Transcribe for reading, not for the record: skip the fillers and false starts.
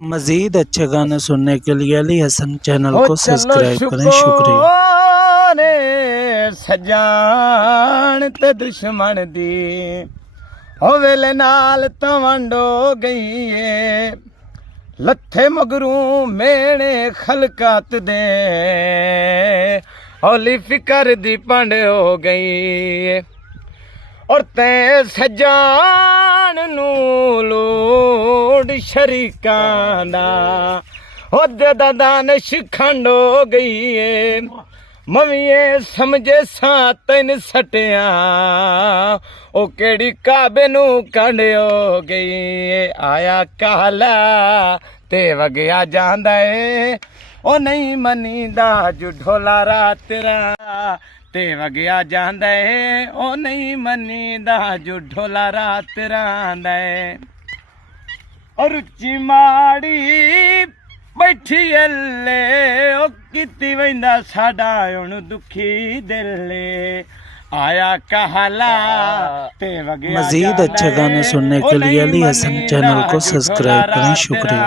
मजीद अच्छे गाने सुनने के लिए अली हसन चैनल को सब्सक्राइब करें। शुक्रिया। सजान ते दुश्मन दी हो वेले नाल तवंडो गई है लथे मगरू मेने खलकात दे होली फिकर दी पंड हो गई है और ते सजान नू लोड शरीकां दा ओदे दा दानिश खंड हो गई है मविए समझे सा तैन सटिया ओ केड़ी काबे नू कंड हो गई है आया काला ते वगया जांदा है ओ नहीं मनीदा जो ढोला रात तेरा ते वगया जांदा है ओ नहीं मनीदा जो ढोला रात रांदा है और रुचि माड़ी बैठी अल्ले ओ किती वैंदा साडा हुण दुखी दिल आया कहला ते वगया मजीद अच्छे गाने सुनने के लिए अली हसन चैनल को सब्सक्राइब करें। शुक्रिया।